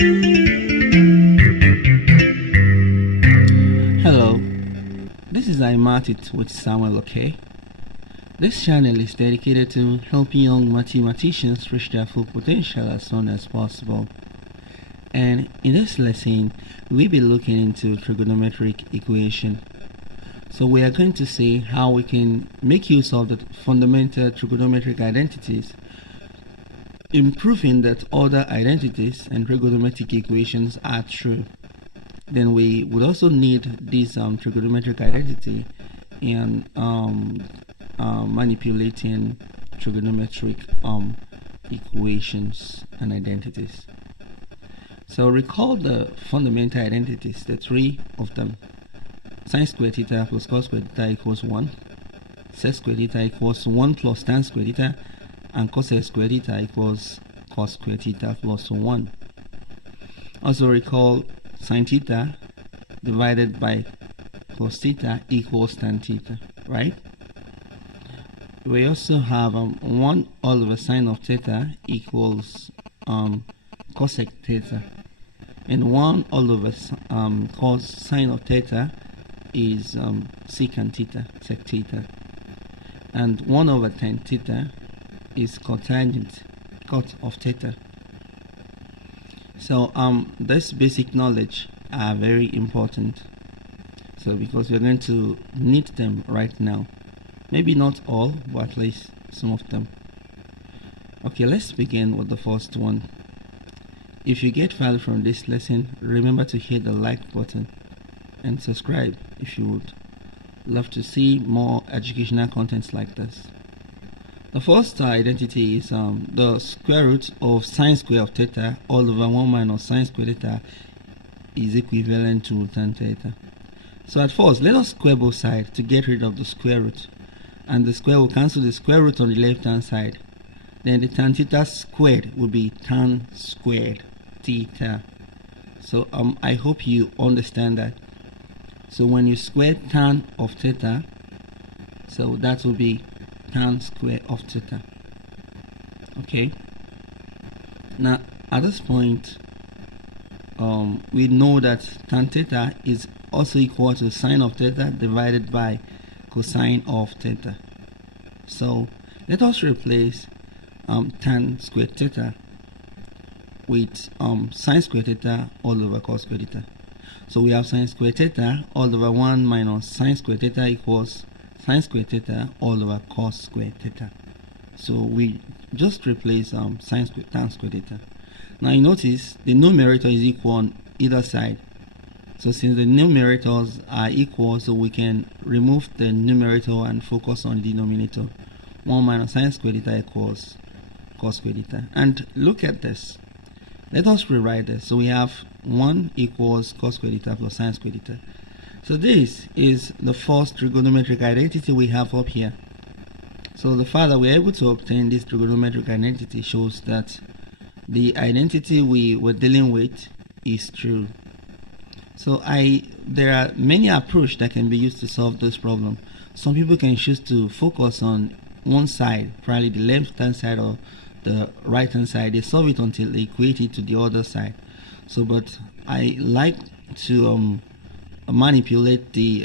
Hello, this is iMathit with Samuel Oke. This channel is dedicated to helping young mathematicians reach their full potential as soon as possible. And in this lesson, we'll be looking into trigonometric equation. So we are going to see how we can make use of the fundamental trigonometric identities, improving that other identities and trigonometric equations are true. Then we would also need this trigonometric identity in manipulating trigonometric equations and identities. So recall the fundamental identities, the three of them. Sine squared theta plus cos squared theta equals 1. Sec squared theta equals 1 plus tan squared theta. And cosec squared theta equals cos squared theta plus 1. Also recall sine theta divided by cos theta equals tan theta, right? We also have 1 all over sine of theta equals cosec theta, and 1 all over cos sine of theta is secant theta, sec theta, and 1 over tan theta is cotangent cot of theta. So this basic knowledge are very important, so because we're going to need them right now. Maybe not all, but at least some of them. Okay, let's begin with the first one. If you get value from this lesson, remember to hit the like button and subscribe if you would love to see more educational contents like this. The first identity is the square root of sine square of theta all over 1 minus sine square theta is equivalent to tan theta. So at first, let us square both sides to get rid of the square root, and the square will cancel the square root on the left hand side. Then the tan theta squared will be tan squared theta. So I hope you understand that. So when you square tan of theta, so that will be tan square of theta. Okay, now at this point we know that tan theta is also equal to sine of theta divided by cosine of theta. So let us replace tan squared theta with sine squared theta all over cos squared theta. So we have sine squared theta all over 1 minus sine squared theta equals sine squared theta all over cos squared theta. So we just replace sine squared tan squared theta. Now you notice the numerator is equal on either side. So since the numerators are equal, so we can remove the numerator and focus on the denominator. 1 minus sine squared theta equals cos squared theta. And look at this. Let us rewrite this. So we have 1 equals cos squared theta plus sine squared theta. So this is the first trigonometric identity we have up here. So the fact that we are able to obtain this trigonometric identity shows that the identity we were dealing with is true. So there are many approaches that can be used to solve this problem. Some people can choose to focus on one side, probably the left hand side or the right hand side. They solve it until they equate it to the other side. So but I like to manipulate the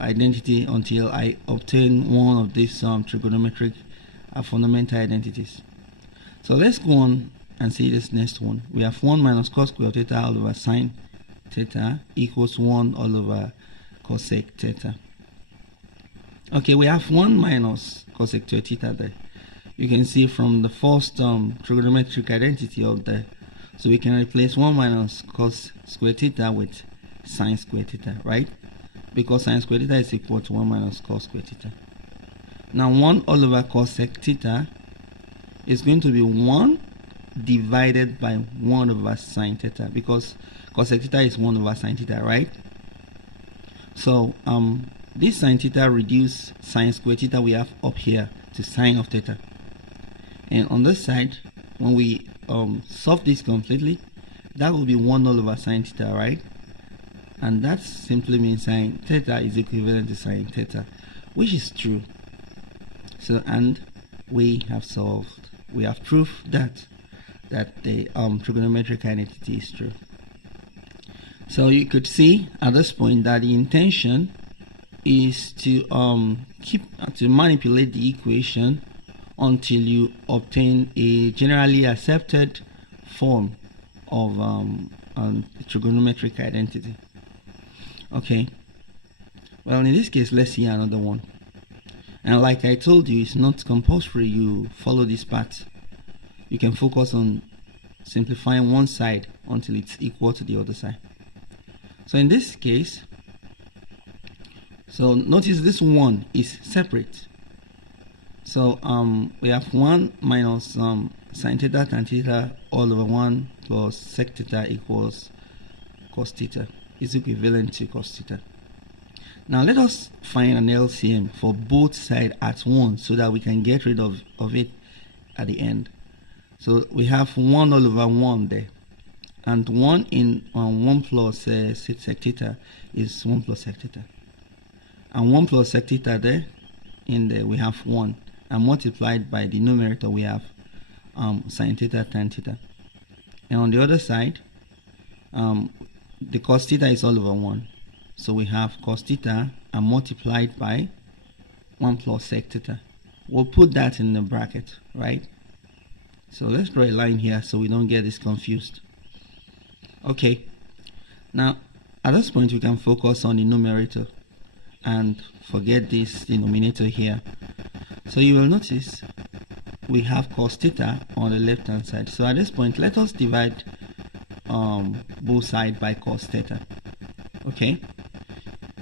identity until I obtain one of these trigonometric fundamental identities. So let's go on and see this next one. We have 1 minus cos square of theta all over sine theta equals 1 all over cosec theta. Okay, we have 1 minus cosec theta there. You can see from the first trigonometric identity of there. So we can replace 1 minus cos square theta with sine square theta, right? Because sine square theta is equal to 1 minus cos square theta. Now 1 all over cosec theta is going to be 1 divided by 1 over sine theta, because cosec theta is 1 over sine theta, right? So this sine theta reduce sine square theta we have up here to sine of theta, and on this side when we solve this completely, that will be 1 all over sine theta, right? And that simply means sine theta is equivalent to sine theta, which is true. So and we have solved, we have proved that that the trigonometric identity is true. So you could see at this point that the intention is to manipulate the equation until you obtain a generally accepted form of trigonometric identity. Okay, well, in this case, let's see another one. And like I told you, it's not compulsory you follow this path. You can focus on simplifying one side until it's equal to the other side. So in this case, so notice this one is separate. So we have 1 minus sin theta tan theta all over 1 plus sec theta equals cos theta is equivalent to cos theta. Now let us find an LCM for both sides at once so that we can get rid of it at the end. So we have 1 all over 1 there, and 1 in 1 plus sec theta is 1 plus sec theta, and 1 plus sec theta there, in there we have 1, and multiplied by the numerator we have sin theta tan theta, and on the other side the cos theta is all over 1, so we have cos theta and multiplied by 1 plus sec theta. We'll put that in the bracket, right? So let's draw a line here so we don't get this confused. Okay, now at this point we can focus on the numerator and forget this denominator here. So you will notice we have cos theta on the left hand side. So at this point, let us divide both sides by cos theta. Okay,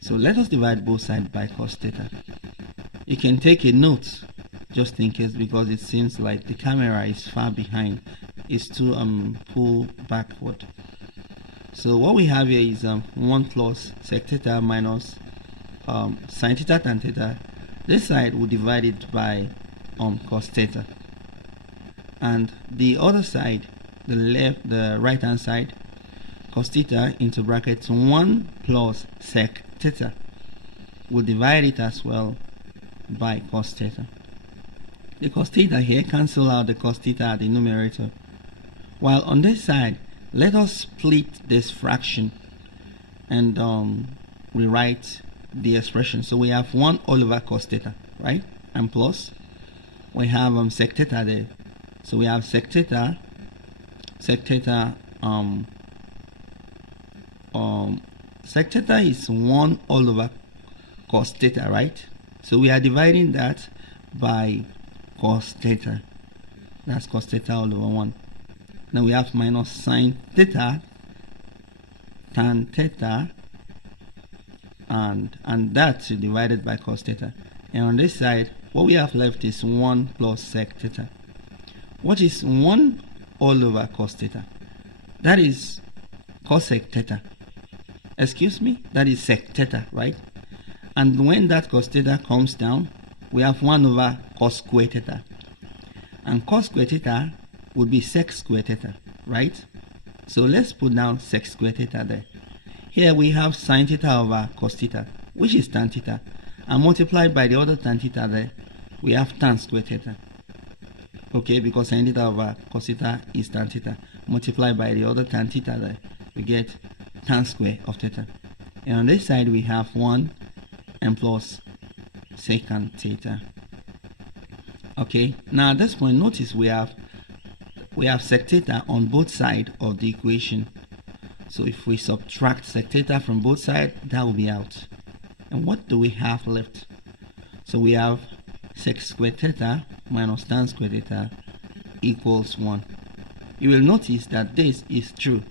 so let us divide both sides by cos theta. You can take a note just in case, because it seems like the camera is far behind. It's to pull backward. So what we have here is 1 plus sec theta minus sin theta tan theta. This side will divide it by cos theta, and the other side, the right hand side, cos theta into brackets 1 plus sec theta, will divide it as well by cos theta. The cos theta here cancel out the cos theta at the numerator, while on this side let us split this fraction and rewrite the expression. So we have 1 all over cos theta, right? And plus we have sec theta there, so we have sec theta sec theta is 1 all over cos theta, right? So we are dividing that by cos theta. That's cos theta all over 1. Now we have minus sin theta tan theta, and that's divided by cos theta. And on this side, what we have left is 1 plus sec theta. What is 1 all over cos theta? That is cosec theta. Excuse me, that is sec theta, right? And when that cos theta comes down, we have 1 over cos square theta. And cos square theta would be sec square theta, right? So let's put down sec square theta there. Here we have sin theta over cos theta, which is tan theta. And multiplied by the other tan theta there, we have tan square theta. Okay, because sin theta over cos theta is tan theta. Multiplied by the other tan theta there, we get tan square of theta. And on this side we have 1 and plus secant theta. Okay, now at this point, notice we have sec theta on both sides of the equation. So if we subtract sec theta from both sides, that will be out. And what do we have left? So we have sec squared theta minus tan squared theta equals 1. You will notice that this is true.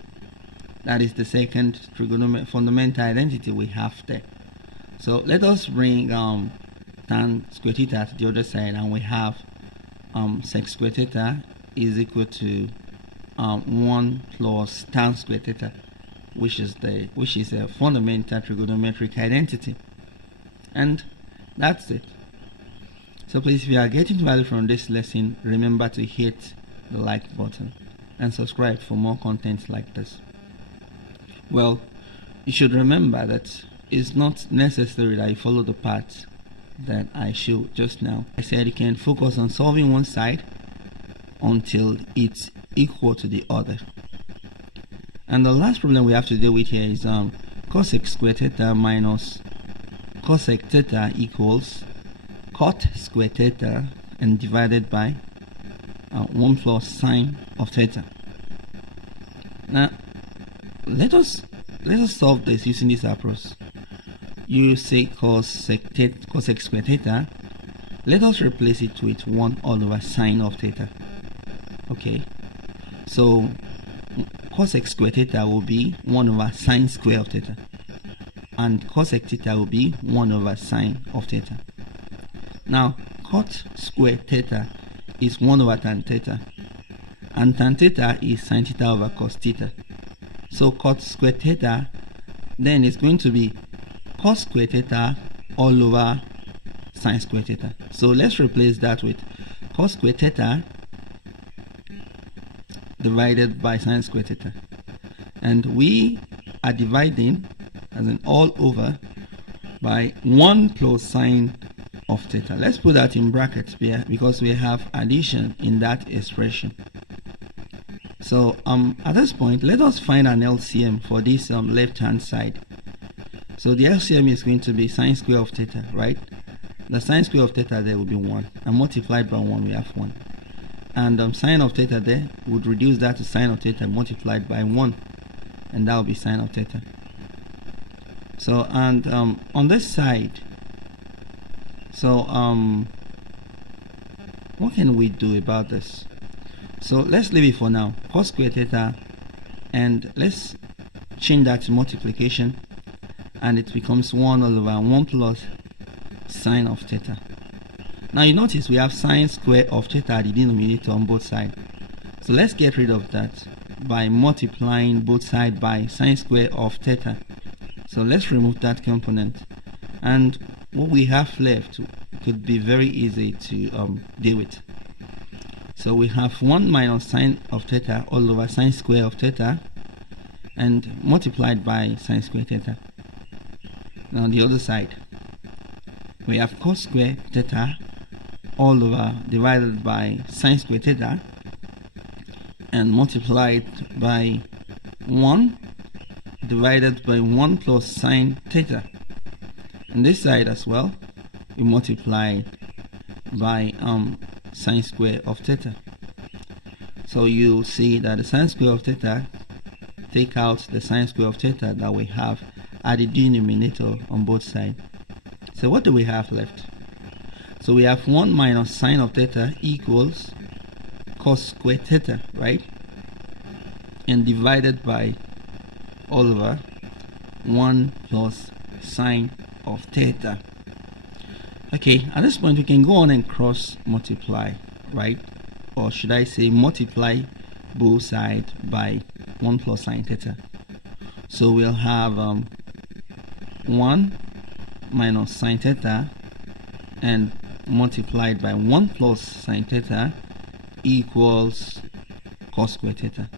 That is the second trigonometric fundamental identity we have there. So let us bring tan squared theta to the other side, and we have sec squared theta is equal to 1 plus tan squared theta, which is a fundamental trigonometric identity. And that's it. So please, if you are getting value from this lesson, remember to hit the like button and subscribe for more content like this. Well, you should remember that it's not necessary that you follow the path that I showed just now. I said you can focus on solving one side until it's equal to the other. And the last problem we have to deal with here is cosec squared theta minus cosec theta equals cot squared theta and divided by 1 plus sine of theta. Now let us solve this using this approach. You say cosec squared theta. Let us replace it with 1 all over sine of theta. Okay, so cosec squared theta will be 1 over sine square of theta, and cosec theta will be 1 over sine of theta. Now cot squared theta is 1 over tan theta, and tan theta is sine theta over cos theta. So cot squared theta then is going to be cos squared theta all over sine squared theta. So let's replace that with cos squared theta divided by sine squared theta, and we are dividing as an all over by 1 plus sine of theta. Let's put that in brackets here because we have addition in that expression. So at this point, let us find an LCM for this left hand side. So the LCM is going to be sine square of theta, right? The sine square of theta there will be 1, and multiplied by 1 we have 1, and sine of theta there would reduce that to sine of theta multiplied by 1, and that will be sine of theta. So and on this side, so what can we do about this? So let's leave it for now, cos squared theta, and let's change that to multiplication, and it becomes 1 all over 1 plus sine of theta. Now you notice we have sine square of theta at the denominator on both sides. So let's get rid of that by multiplying both sides by sine square of theta. So let's remove that component, and what we have left could be very easy to deal with. So we have 1 minus sine of theta all over sine square of theta, and multiplied by sine square theta. Now on the other side, we have cos square theta all over divided by sine square theta, and multiplied by 1 divided by 1 plus sine theta. On this side as well, we multiply by sine square of theta. So you see that the sine square of theta take out the sine square of theta that we have at the denominator on both sides. So what do we have left? So we have 1 minus sine of theta equals cos square theta, right? And divided by all over 1 plus sine of theta. Okay, at this point we can go on and cross multiply, right? Or should I say multiply both sides by 1 plus sine theta. So we'll have 1 minus sine theta and multiplied by 1 plus sine theta equals cos square theta.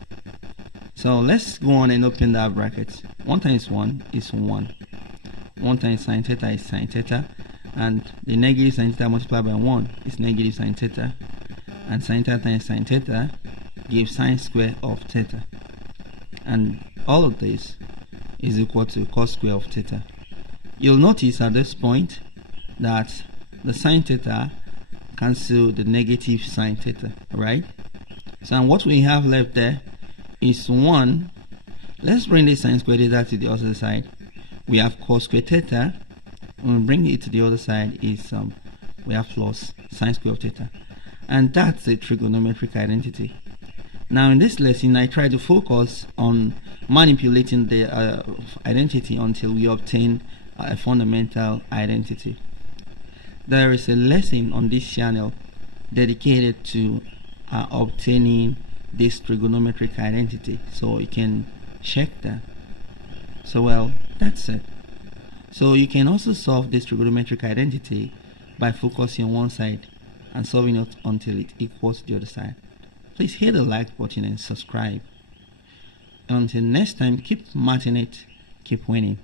So let's go on and open that bracket. 1 times 1 is 1. 1 times sine theta is sine theta, and the negative sine theta multiplied by 1 is negative sine theta, and sine theta times sine theta gives sine square of theta, and all of this is equal to cos square of theta. You'll notice at this point that the sine theta cancel the negative sine theta, right? So what we have left there is 1. Let's bring this sine square theta to the other side. We have cos square theta. When we bring it to the other side, is we have plus sine square of theta, and that's the trigonometric identity. Now in this lesson, I try to focus on manipulating the identity until we obtain a fundamental identity. There is a lesson on this channel dedicated to obtaining this trigonometric identity, so you can check that. So well, that's it. So you can also solve this trigonometric identity by focusing on one side and solving it until it equals the other side. Please hit the like button and subscribe. Until next time, keep matching it, keep winning.